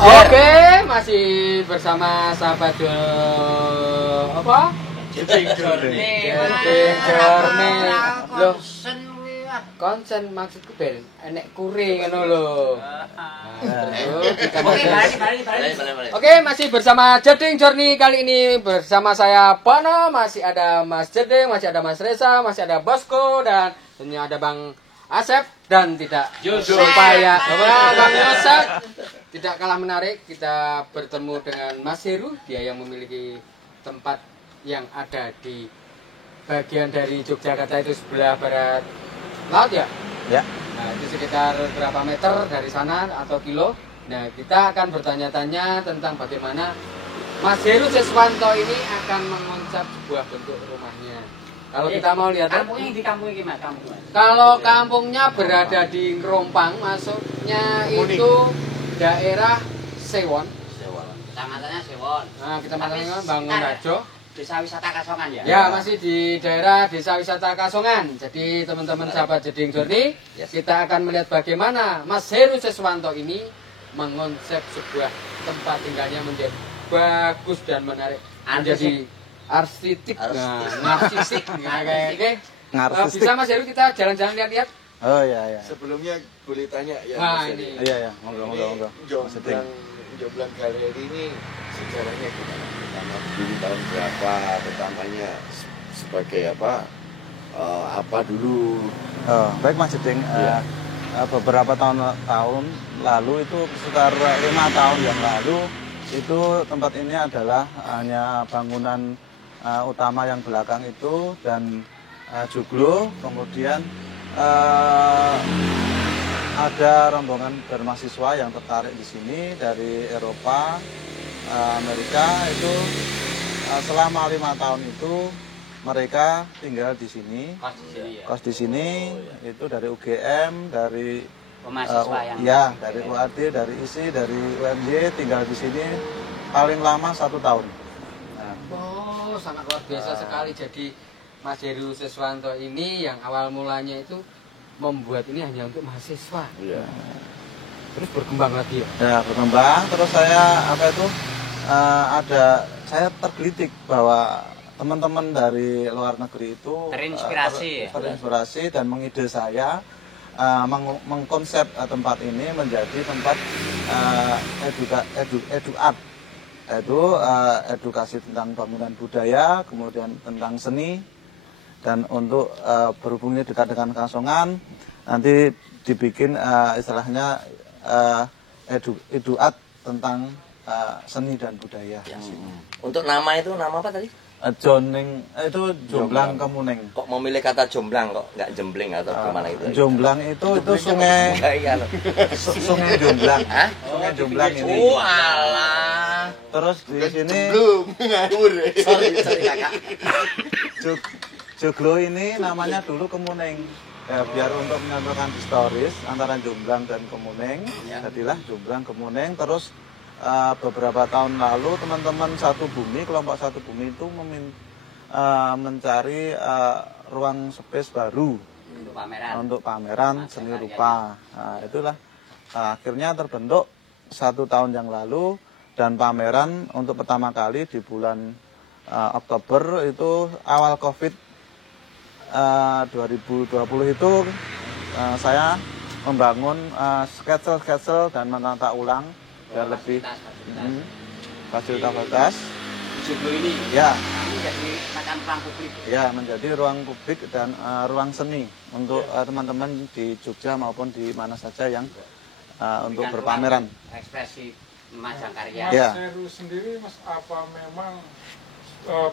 Oke, masih bersama sahabat apa? Jeding Journey. Loh, konsen maksudku bel enek kure ngono lho. Oke, masih bersama Jeding Journey kali ini bersama saya Pano, masih ada Mas Jeding, masih ada Mas Reza, masih ada Bosco dan tentunya ada Bang Asep dan tidak supaya Bang Yosef tidak kalah menarik kita bertemu dengan Mas Heru, dia yang memiliki tempat yang ada di bagian dari Yogyakarta itu sebelah barat laut ya? Ya. Nah, itu sekitar berapa meter dari sana atau kilo. Nah, kita akan bertanya-tanya tentang bagaimana Mas Heru Seswanto ini akan mengonsep sebuah bentuk rumahnya. Kalau kita mau lihat Kampungnya di kampung ini, Mas, kampung. Kalau kampungnya berada di Rompang, masuknya itu daerah Sewon. Kecamatannya Sewon. Nah, kita maksudnya Bangunrajo. Desa wisata Kasongan ya? Ya, masih di daerah Desa Wisata Kasongan. Jadi teman-teman sahabat Jeding Journey, kita akan melihat bagaimana Mas Heru Seswanto ini mengonsep sebuah tempat tinggalnya menjadi bagus dan menarik, menjadi arsitek. Nah, narsistik. Bisa Mas Heru kita jalan-jalan lihat-lihat? Oh iya iya. Sebelumnya boleh tanya ya. Nah, Mas ini. Edi? Iya iya, monggo. Jomblang Galeri ini sejarahnya gimana? Pertama dulu tahun berapa? Pertamanya sebagai apa? Apa dulu? Baik Mas Jeding, Iya. beberapa tahun lalu itu sekitar 5 tahun yang lalu itu tempat ini adalah hanya bangunan utama yang belakang itu dan joglo, kemudian ada rombongan bermahasiswa yang tertarik di sini dari Eropa, Amerika itu selama 5 tahun itu mereka tinggal di sini, kos di sini itu dari UGM, dari Mahasiswa dari UAD, dari ISI, dari UMY tinggal di sini paling lama 1 tahun. Oh, sangat luar biasa sekali. Jadi Mas Heru Seswanto ini yang awal mulanya itu membuat ini hanya untuk mahasiswa. Iya. Terus berkembang lagi ya? Ya berkembang, terus saya saya tergelitik bahwa teman-teman dari luar negeri itu terinspirasi dan mengide saya mengkonsep tempat ini menjadi tempat eduart, yaitu edukasi tentang bangunan budaya, kemudian tentang seni, dan untuk berhubungnya dekat dengan Kasongan nanti dibikin istilahnya eduart tentang seni dan budaya. Untuk nama itu nama apa tadi? Itu Jomblang Kemuning. Kok memilih kata jomblang kok nggak jembling atau gimana itu? Jomblang itu sungai sungai Jomblang. Hah? Sungai Jomblang ini. Oh alah. Terus di sini Belum ngawur. Sorry kakak. Joglo ini namanya dulu Kemuning. Ya, biar untuk menyatukan historis antara Jomblang dan Kemuning, jadilah Jomblang Kemuning. Terus beberapa tahun lalu teman-teman Satu Bumi, kelompok Satu Bumi itu mencari ruang space baru untuk pameran seni rupa. Nah, itulah akhirnya terbentuk 1 tahun yang lalu, dan pameran untuk pertama kali di bulan Oktober itu awal COVID 2020 itu saya membangun sketsel dan menata ulang dan lebih fasilitas Joglo ini ya Jadi makan ruang publik. ya menjadi ruang publik dan ruang seni untuk teman-teman di Jogja maupun di mana saja yang untuk berpameran. Ekspresi memajang karya. Ya. Mas Heru sendiri, Mas, apa memang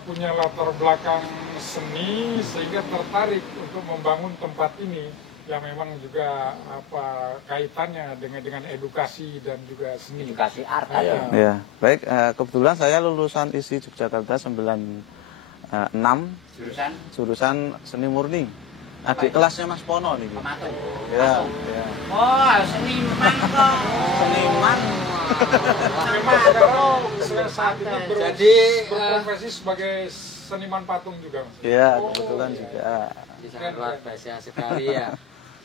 punya latar belakang seni sehingga tertarik untuk membangun tempat ini yang memang juga kaitannya dengan edukasi dan juga seni. Edukasi art. Ya, baik. Kebetulan saya lulusan ISI Yogyakarta 96, jurusan seni murni. Adik kelasnya Mas Pono nih. Pematung. Ya. Oh, seniman kok. Seniman. Memang sekarang saat ini Jadi, berprofesi sebagai seniman patung juga, Mas. Ya, kebetulan juga. ini sangat luar biasa sekali ya.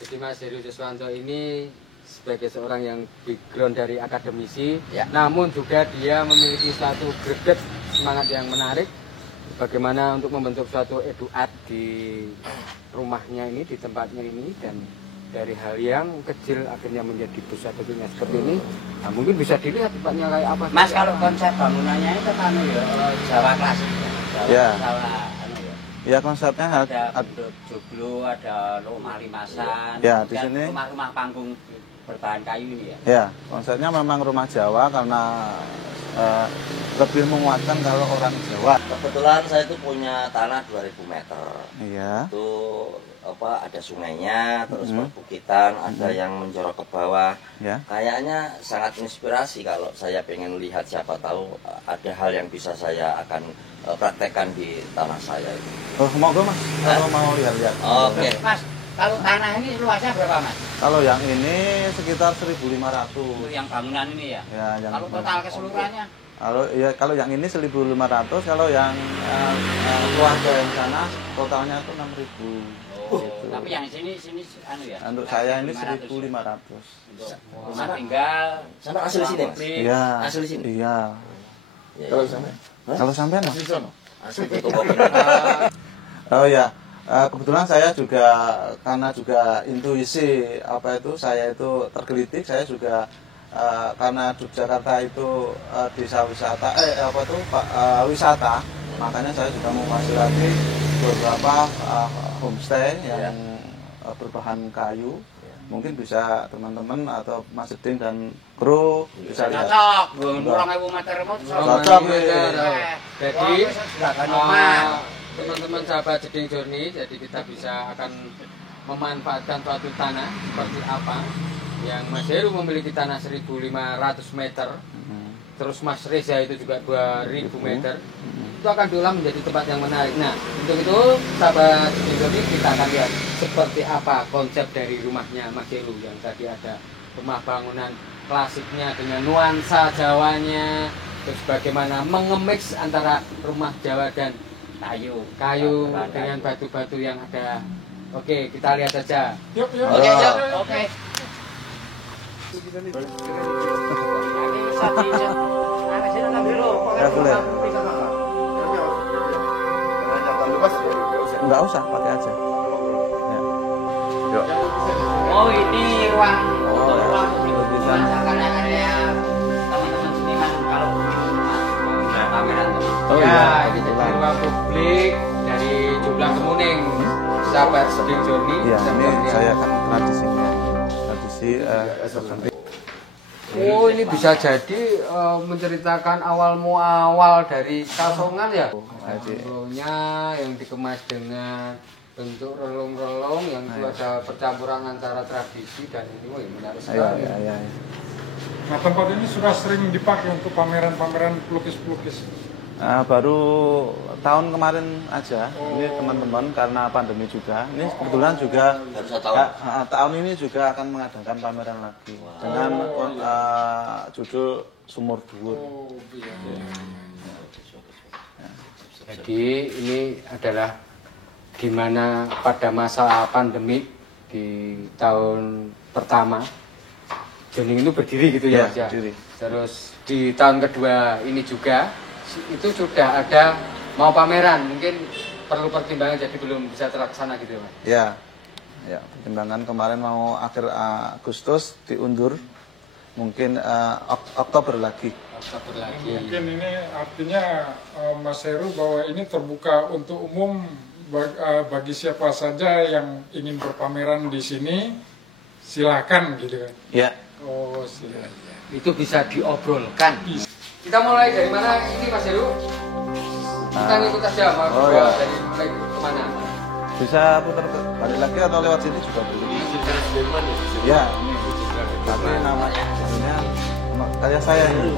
Jadi Mas Heru Seswanto ini sebagai seorang yang background dari akademisi, Ya. namun juga dia memiliki suatu greget semangat yang menarik bagaimana untuk membentuk suatu eduat di rumahnya ini, di tempatnya ini, dan dari hal yang kecil akhirnya menjadi besar tentunya seperti ini. Nah, mungkin bisa dilihat tempatnya kayak apa. Mas, kalau konsep bangunannya itu kan ya Jawa klasik. Ya. Jawa anu ya. Ya konsepnya Ada bentuk joglo, ada rumah limasan. Ya, di dan sini- rumah-rumah panggung berbahan kayu ini ya. ya konsepnya memang rumah Jawa karena lebih menguatkan kalau orang Jawa. Kebetulan saya itu punya tanah 2000 meter. Iya. Itu apa ada sungainya, terus perbukitan, ada yang menjorok ke bawah. Ya. Kayaknya sangat inspirasi kalau saya pengen lihat, siapa tahu ada hal yang bisa saya akan praktekkan di tanah saya itu. Oh, monggo Mas, kalau mau lihat-lihat. Oke. Mas, kalau tanah ini luasnya berapa Mas? Kalau yang ini sekitar 1.500. Untuk yang bangunan ini ya. Ya, yang Kalau total keseluruhannya kalau yang ini 1.500, kalau yang keluarga yang sana totalnya itu 6.000. Oh, tapi yang sini anu ya. Untuk saya ini 1.500. 1.500. Untuk rumah tinggal. Sama asli sini, Mas. Iya. Asli sini. Iya. Ya, Kalau sana, Kalau sampean Mas? di sono. asli itu kopi. Oh ya, kebetulan saya juga karena juga intuisi saya itu tergelitik, saya juga karena Yogyakarta itu desa wisata wisata, makanya saya juga mau kasih lagi beberapa homestay yang berbahan kayu. Mungkin bisa teman-teman atau Mas Jeding dan kru bisa lihat. Cocok, 2.000 meter itu Cocok, Jadi rumah. teman-teman sahabat Jeding Journey, jadi kita bisa akan memanfaatkan suatu tanah seperti apa yang Mas Heru memiliki tanah 1.500 meter, terus Mas Reza itu juga 2.000 meter, itu akan diolah menjadi tempat yang menarik. Nah, untuk itu sahabat Jeding Journey, kita akan lihat seperti apa konsep dari rumahnya Mas Heru yang tadi ada rumah bangunan klasiknya dengan nuansa Jawanya, terus bagaimana mengemix antara rumah Jawa dan kayu dengan batu-batu yang ada. Oke, kita lihat saja. Yuk, yuk. Oke, Oh. yuk. Oke. Ya, boleh. Enggak usah, pakai aja. Ya. Oh, ini ruang untuk ya. ruang publik. Untuk bisa. Masa karya-karya teman-teman seniman kalau pameran tuh. Oh, ya, iya. ini jadi ruang publik dari Jumblang Kemuning, sahabat Jeding Journey. Iya, bisa ini melihat. saya kan tradisinya. Tradisi Oh, ini bisa jadi menceritakan awal muawal dari Kasongan ya. Relungnya yang dikemas dengan bentuk relung-relung yang itu ada percampuran antara tradisi dan ini, wah, menarik sekali. Iya. Nah, tempat ini sudah sering dipakai untuk pameran-pameran pelukis-pelukis. Baru tahun kemarin aja, ini teman-teman karena pandemi juga. Ini kebetulan juga Baru 1 tahun. tahun ini juga akan mengadakan pameran lagi dengan judul Sumur Dhuwur. Jadi ini adalah gimana pada masa pandemi di tahun pertama Joning itu berdiri gitu ya, Ya, Mas, ya. berdiri. Terus di tahun kedua ini juga itu sudah ada mau pameran, mungkin perlu pertimbangan jadi belum bisa terlaksana gitu ya, Mas. Ya, pertimbangan kemarin mau akhir Agustus diundur, mungkin Oktober lagi. Oktober lagi. Mungkin ini artinya Mas Heru bahwa ini terbuka untuk umum bagi siapa saja yang ingin berpameran di sini, silakan gitu kan. Ya. Oh, silakan. Itu bisa diobrolkan. Kita mulai dari mana ini, Mas Heru? Kita ngikut aja, Mas. Oh, ya. Dari mulai kemana? Bisa putar balik lagi atau lewat sini juga boleh. Ya, ini. Tapi namanya sebenarnya kayak saya ini.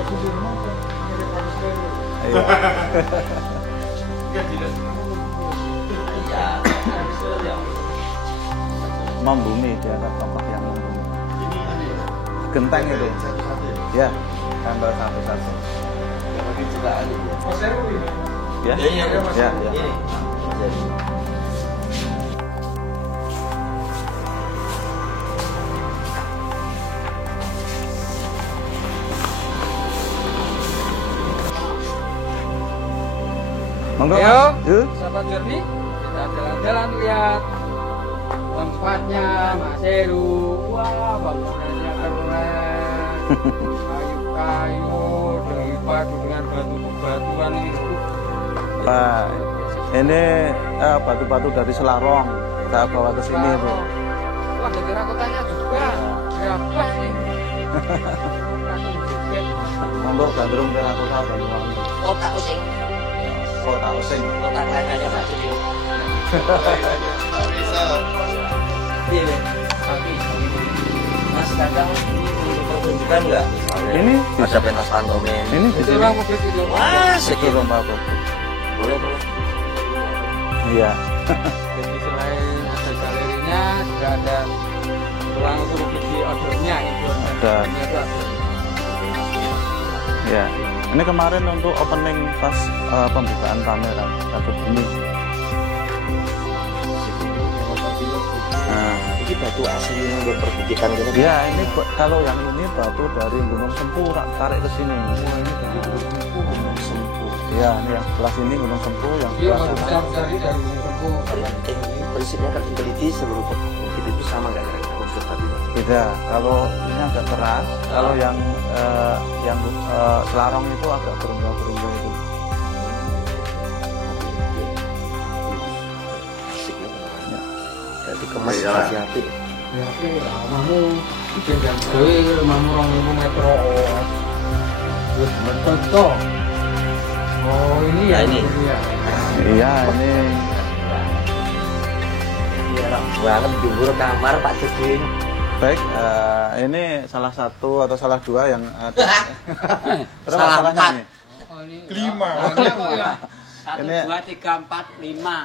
Aku di rumah kok mirip Mas Heru. Iya. Iya. Membumi dia ada tempat yang membumi. Genteng itu. Ya, tempel satu-satu. Mas Heru ini. Ya, Iya, ya. Ini. Jadi, Ngono, Ayo, Mas. Yuk. sahabat Journey, kita jalan-jalan lihat tempatnya Mas Heru. Wah, bangunannya keren. Kayu-kayu dipadu dengan batu-batuan itu. Pak, ini batu-batu dari Selarong. Saya bawa ke sini tuh. Wah, ada terakotanya juga. Berapa nih? Untuk gandrung terakota Banyuwangi. Kota Using. Kota Osing. Kota kelahirannya Pak Judin. Iya, tapi Mas kadang untuk pertunjukan nggak? Ini Ada pentas pantomim. Ini di Itu sini. ruang publik itu. Wah, Itu segitu. lomba apa? Boleh, boleh. Iya. Jadi selain ada galerinya, juga ada ruang publik di outdoornya itu. Ada. Itu ada. Ya. Ini kemarin untuk opening pas pembukaan pameran satu ini. Nah, Ini batu asli untuk perbukitan gitu. ya ini kalau yang ini batu dari Gunung Sempu, tarik ke sini. Gunung Sempu. Ya, ini yang sebelah sini Gunung Sempu, yang Iya, sebelah sana. besar dari Sempu. Prinsipnya kan teliti seluruh bukit itu sama nggak kira-kira konsep tadi? Beda. Kalau ini agak keras, kalau yang Selarong itu agak berubah-berubah itu. Asik ya. Ya. Jadi kemas hati-hati. Ya, oke, rumahmu itu yang gue, rumahmu 2000 meter. Terus betul. Oh, ini ya. Nah, ini. Ya. Iya, ini Iya, banget jumur kamar Pak Judin. baik. Ini salah satu atau salah dua yang ada. Berapa Salah salahnya empat. ini? Oh, ini. 5. Oh, ini apa ya? 1, Ini- 2, 3, 4, 5.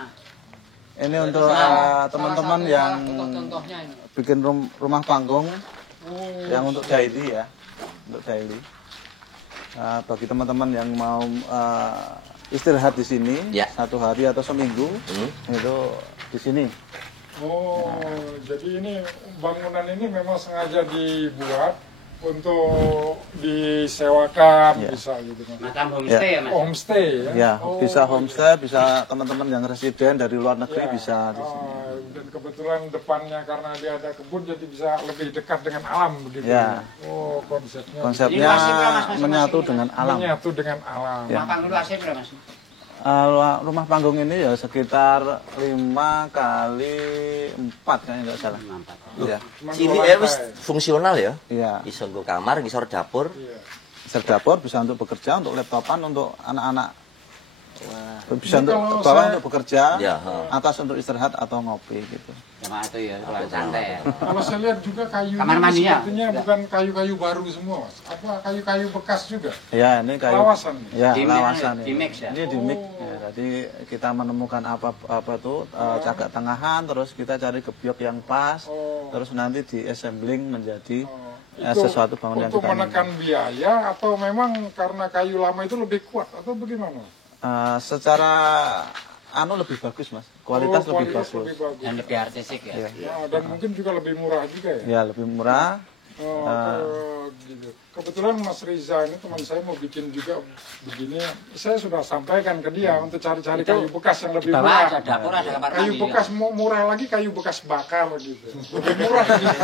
Ini untuk Salah teman-teman satu yang contoh-contohnya ini. bikin rumah panggung Oh, yang untuk daily ya, untuk daily. Bagi teman-teman yang mau istirahat di sini Ya. 1 hari atau seminggu, itu di sini. oh, jadi ini bangunan ini memang sengaja dibuat untuk disewakan Ya. bisa gitu kan. Macam homestay ya, Mas? Homestay ya. Ya, Oh, bisa homestay, bisa teman-teman yang residen dari luar negeri ya. bisa di sini. Dan kebetulan depannya karena dia ada kebun jadi bisa lebih dekat dengan alam begitu. Ya. Oh, konsepnya. Konsepnya Ini masih berapa, Mas? Masing-masing menyatu ya? dengan alam. Menyatu dengan alam. Ya. Makan dulu asli berapa, Mas? Rumah panggung ini ya sekitar 5 kali 4 kayaknya nggak salah. 4. Iya. Cuma Cili dua wis lantai. fungsional ya. Iya. Bisa untuk kamar, ngisor dapur. Iya. Bisa dapur, bisa untuk bekerja, untuk laptopan, untuk anak-anak. Bisa Ini untuk kalau bawah saya- untuk bekerja, Ya, atas untuk istirahat atau ngopi gitu. Sama itu ya, kalau santai ya. Kalau saya lihat juga kayu Kamar ini mandinya? sepertinya bukan kayu-kayu baru semua, Mas. Apa kayu-kayu bekas juga? Ya, ini kayu Lawasan. Ya, Di mix, lawasan di mix ya? Ini di mix. Ya, jadi kita menemukan apa tuh cagak tengahan, terus kita cari gebyok yang pas, Oh. terus nanti di assembling menjadi Itu sesuatu bangunan yang untuk kita menekan biaya atau memang karena kayu lama itu lebih kuat atau bagaimana? secara lebih bagus mas, kualitas Oh, lebih kualitas bagus. lebih bagus. Dan lebih artistik ya. Iya. Nah, dan mungkin juga lebih murah juga ya. Ya lebih murah. Gitu. Kebetulan Mas Riza ini teman saya mau bikin juga begini. Saya sudah sampaikan ke dia untuk cari-cari Itu kayu bekas yang lebih Di bawah murah. ada dapur, ada kamar Kayu mandi. bekas mau murah lagi, kayu bekas bakar gitu. Lebih murah gitu.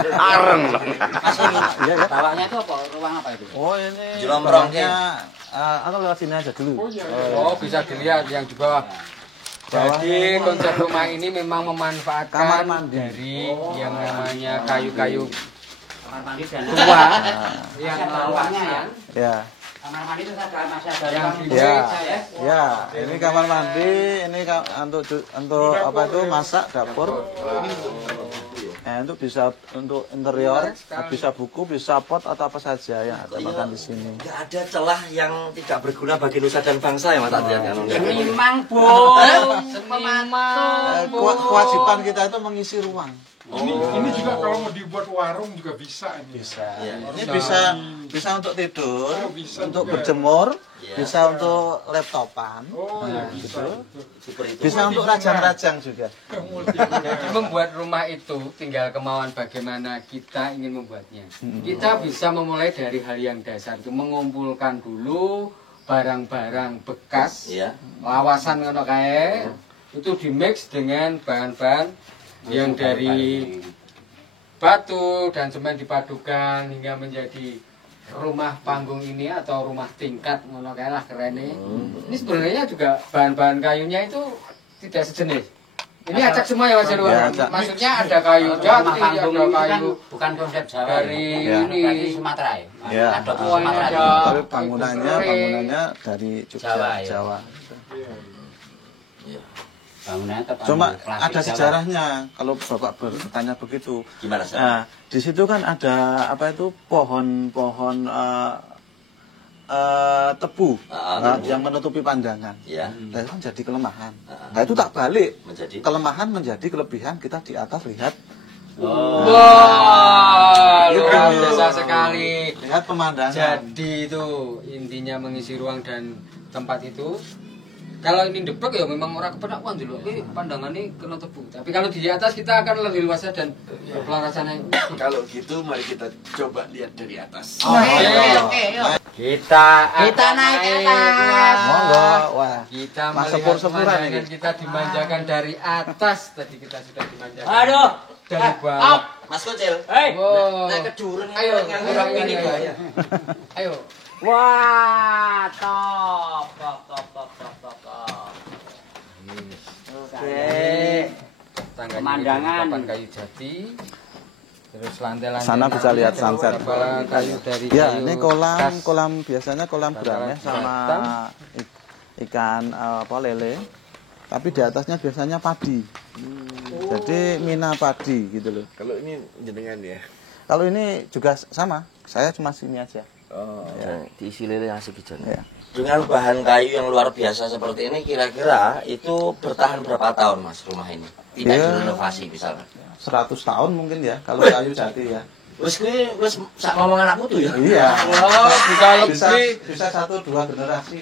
Mas ini bawahnya itu apa? Ruang apa itu? Oh ini Jelomprong, bawahnya, atau lewat sini aja dulu. Oh iya. Oh, bisa dilihat yang di bawah. Jadi konsep rumah ini memang memanfaatkan Kamar mandi. dari yang namanya kayu-kayu Kamar mandi dan tua yang yang ruangnya ya. lawasan Ya. Kamar mandi itu masih ada yang ruang di Ya. meja ya. Ya, ini kamar mandi, ini untuk apa itu masak dapur. Untuk bisa untuk interior, bisa buku, bisa pot atau apa saja yang ada makan di sini. Nggak ada celah yang tidak berguna bagi nusa dan bangsa ya Mas Adrian. Seniman, Bu. Seniman. Kewajiban kita itu mengisi ruang. Ini juga kalau mau dibuat warung juga bisa ini. Bisa. Iya. Ini bisa untuk tidur, Oh, bisa untuk juga. berjemur, Iya. bisa untuk laptopan, Oh ya bisa. Super itu. bisa untuk rajang-rajang juga. Jadi membuat rumah itu tinggal kemauan bagaimana kita ingin membuatnya. Kita bisa memulai dari hal yang dasar itu mengumpulkan dulu barang-barang bekas, Iya. lawasan ngono kae, itu dimix dengan bahan-bahan yang dari batu dan semen dipadukan hingga menjadi rumah panggung ini atau rumah tingkat ngono kae lah keren nih. Ini sebenarnya juga bahan-bahan kayunya itu tidak sejenis. Ini acak semua ya Mas Heru? Ya, acak. Maksudnya ada kayu jati, Rumah panggung ada ini kan kayu bukan konsep Jawa. dari Ya. ini. Dari Sumatera ya. Ya. Ada Oh, ini Sumatera. ada. Tapi bangunannya dari Jogja, Jawa, ya. Jawa. Bangunannya tetap Cuma klasik ada Jawa. sejarahnya kalau Bapak bertanya begitu. Gimana sih? Nah, di situ kan ada apa itu pohon-pohon tebu Tebu. yang menutupi pandangan. Iya. Nah, itu menjadi kelemahan. Nah, itu tak balik. Menjadi. Kelemahan menjadi kelebihan, kita di atas lihat Wah, luar Gitu. biasa sekali. lihat pemandangan. Jadi itu intinya mengisi ruang dan tempat itu. Kalau ini debrek ya memang orang kepenak uang dulu. Ini pandangannya kena tebu. Tapi kalau di atas kita akan lebih luasnya dan berpelarasannya. Kalau gitu mari kita coba lihat dari atas. Kita naik ke atas. Monggo, wah. Kita Mas melihat sepur-sepuran pemandangan ini. kita dimanjakan dari atas. Tadi kita sudah dimanjakan. Aduh. Dari bawah. Mas Kucil. Hei. Wow. Naik ke jurang. Ayo, Nganggur ini ayo, bahaya. Ayo. Wah, top. Oke. Tangganya Pemandangan. papan kayu jati. Terus lantai-lantai. Sana bisa lihat sunset. Beberapa kayu dari Ya, kayu ini kolam khas. biasanya kolam Bantaran gurame sama Batam. ikan apa lele. Tapi di atasnya biasanya padi. Jadi mina padi gitu loh. Kalau ini jenengan ya. Kalau ini juga sama, saya cuma sini aja. Oh. Ya, diisi lele yang asik hijau. Ya. Dengan bahan kayu yang luar biasa seperti ini, kira-kira itu bertahan berapa tahun mas rumah ini? Tidak Ya. direnovasi misalnya. 100 tahun mungkin ya, kalau kayu jati ya. Wes kuwi wes sak ngomong anakku tuh ya. Iya. Oh, bisa Bisa lebih. bisa 1-2 generasi.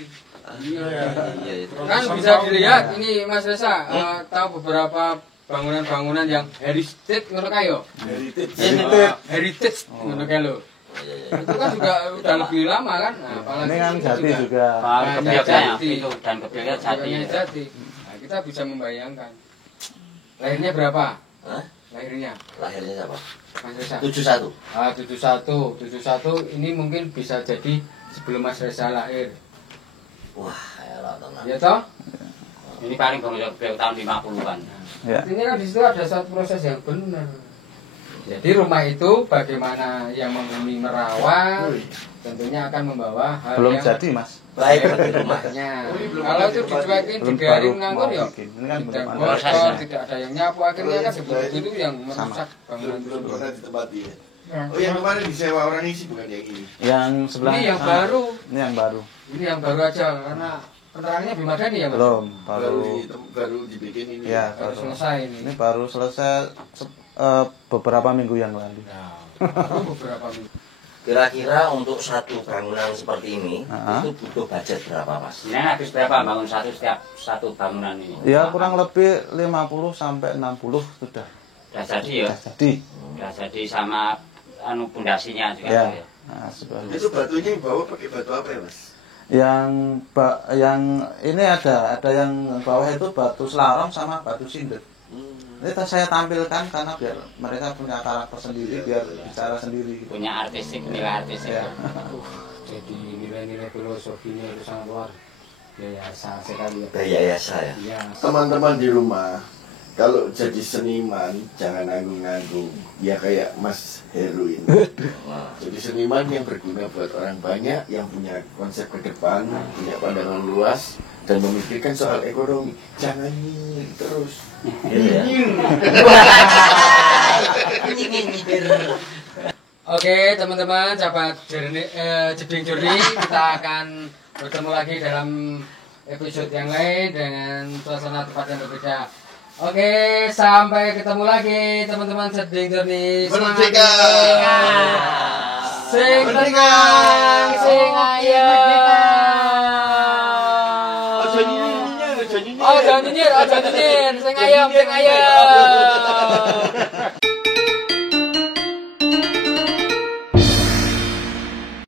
Iya itu. Kan bisa dilihat ini Mas Reza tahu beberapa bangunan-bangunan yang heritage ngono kayo. Heritage ngono kae lho. Itu kan juga udah lebih lama kan. Nah, apalagi Ini kan ini jati juga. Kebiaknya jati. itu dan kebiaknya jati. Bangunannya jati. Nah, kita bisa membayangkan. Lahirnya berapa? Hah? Lahirnya Lahirnya siapa? Mas Reza. 71. 71 ini mungkin bisa jadi sebelum Mas Reza lahir. Wah, elah tenang. Ya toh? Ini paling baru tahun 50-an. Ya. Artinya kan di situ ada satu proses yang benar. Jadi rumah itu bagaimana yang menghuni merawat tentunya akan membawa hal Belum yang jadi, Mas. Baik bagi rumah. rumahnya. Kalau itu dicuekin, Belum dibiarin baru nganggur mau ya bikin. Ini kan tidak belum ada. bocor, prosesnya. tidak ada yang nyapu akhirnya kan seperti itu yang merusak bangunan Belum tersebut. pernah ditempati ya. Oh yang kemarin disewa orang ini sih bukan yang ini. Yang sebelah Ini yang sana. baru, Ini yang baru. ini yang baru aja karena penerangannya belum ada nih ya Mas? Belum, Baru dibikin ini. Ya, Baru baru. selesai ini. Ini baru selesai beberapa minggu yang lalu. Nah, baru beberapa minggu. Kira-kira untuk satu bangunan seperti ini Ah. itu butuh budget berapa mas? Ini habis berapa bangun setiap satu bangunan ini? Ya kurang lebih 50 sampai 60 sudah. Udah jadi ya? Sudah jadi. Udah jadi sama pondasinya juga. Ya. Ya. Nah, sebenarnya. Itu batunya yang bawa pakai batu apa ya mas? Yang ini ada yang bawah itu batu selarong sama batu sindet. Ini saya tampilkan karena biar mereka punya karakter sendiri, biar bicara sendiri. Punya artistik, nilai artistik. Ya. Jadi nilai-nilai filosofinya itu sangat luar biasa sekali ya. Biasa ya. Iya. Teman-teman di rumah, kalau jadi seniman jangan nanggung-nanggung. Ya kayak Mas Heru ini. Jadi seniman yang berguna buat orang banyak, yang punya konsep ke depan, punya pandangan luas, dan memikirkan soal ekonomi. Jangan nyir terus. Iya. Oke teman-teman, sahabat Jeding Journey, kita akan bertemu lagi dalam episode yang lain dengan suasana tempat yang berbeda. Oke, sampai ketemu lagi teman-teman Jeding Journey. Merdeka! Sing Merdeka! sing ayam. Ojo nyinyir, ojo nyinyir. Oh, jangan nyinyir, sing ayam, sing ayam.